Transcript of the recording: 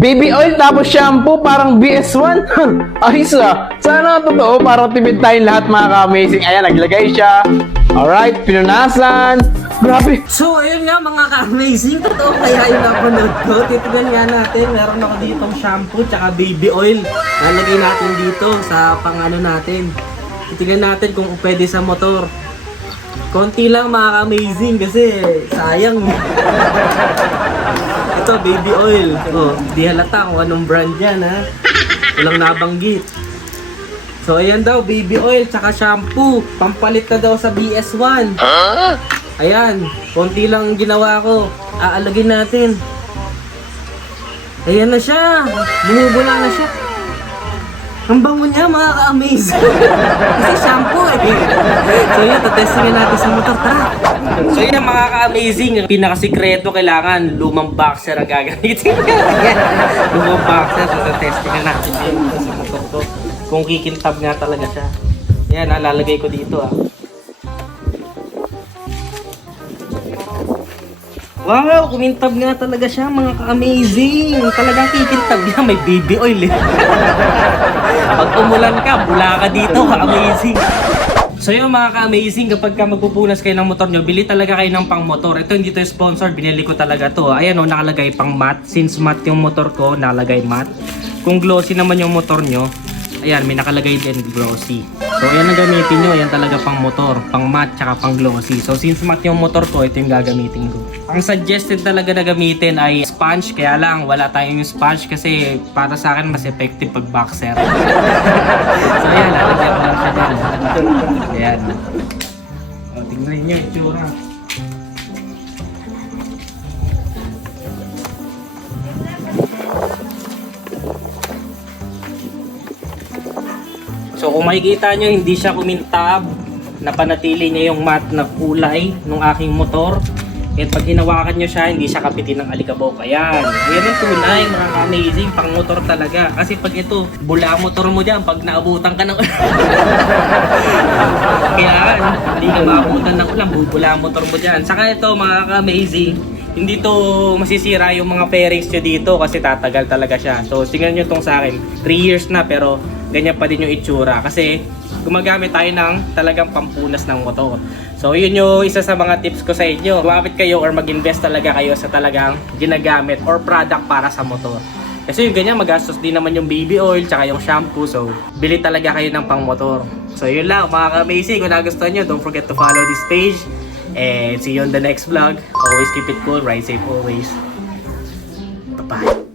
Baby oil tapos shampoo, parang BS1. Ayos ah. Sana totoo, parang tipid tayong lahat mga ka-amazing. Ayan, naglagay siya. Alright, pinunasan. Grabe. So, ayun nga mga ka-amazing. Totoo kaya yung napanood ko. Titignan nga natin. Meron ako ditong shampoo tsaka baby oil. Lalagay natin dito sa pang-ano natin. Titignan natin kung pwede sa motor. Konti lang mga ka-amazing kasi sayang. Ito, baby oil. Oh, di halata kung anong brand yan ha. Walang nabanggit. So, ayan daw, baby oil tsaka shampoo. Pampalit na daw sa BS1. Ayan, konti lang ginawa ko. Aalagin natin. Ayan na siya. Bumubula na siya. Ang bango niya, mga ka-amaze. Kasi shampoo eh. So yun, tatestingin natin sa motor. Tara! So yun, mga ka-amazing. Pinakasikreto, kailangan lumang boxer ang gagamitin. Lumang boxer. So tatestingin natin dito sa motor ko. Kung kikintab nga talaga siya. Yan, lalagay ko dito ah. Wow, kumintab nga talaga siya mga ka-amazing. Talagang kikintab niya, may baby oil eh. Pag umulan ka, bula ka dito, ka-amazing. So yun mga ka-amazing, kapag ka magpupunas kayo ng motor nyo, bili talaga kayo ng pang motor. Ito hindi to sponsor, binili ko talaga to. Ayan o, nakalagay pang matte. Since matte yung motor ko, nakalagay matte. Kung glossy naman yung motor nyo, ayan, may nakalagay din glossy. So ayan ang gamitin nyo, ayan talaga pang motor, pang matte, tsaka pang glossy. So since matte yung motor ko, ito yung gagamitin ko. Ang suggested talaga na gamitin ay sponge, kaya lang wala tayong sponge kasi para sa akin mas effective pag boxer. So ayan, lalagyan ko lang siya dyan. Ayan. O, tingnan nyo yung tsura. So kung makikita nyo, hindi siya kumintab. Napanatili niya yung matte na kulay ng aking motor. At pag hinawakan nyo siya, hindi siya kapitin ng alikabok. Ayan. Ayan ang tunay, mga ka-amazing. Pang motor talaga. Kasi pag ito, bula ang motor mo dyan pag naabutan ka ng kaya hindi ka maabutan ng ulan, bubula ang motor mo dyan. Saka ito, mga ka-amazing, hindi to masisira yung mga fairings nyo dito kasi tatagal talaga siya. So tingnan nyo itong sa akin, 3 years na pero ganyan pa din yung itsura kasi gumagamit tayo ng talagang pampunas ng motor. So yun yung isa sa mga tips ko sa inyo. Gumamit kayo or mag-invest talaga kayo sa talagang ginagamit or product para sa motor. Kasi yung ganyan, magastos din naman yung baby oil tsaka yung shampoo. So bili talaga kayo ng pang motor. So yun lang mga ka-amazing. Kung nagustuhan nyo, don't forget to follow this page. And see you on the next vlog. Always keep it cool, ride safe always. Bye-bye.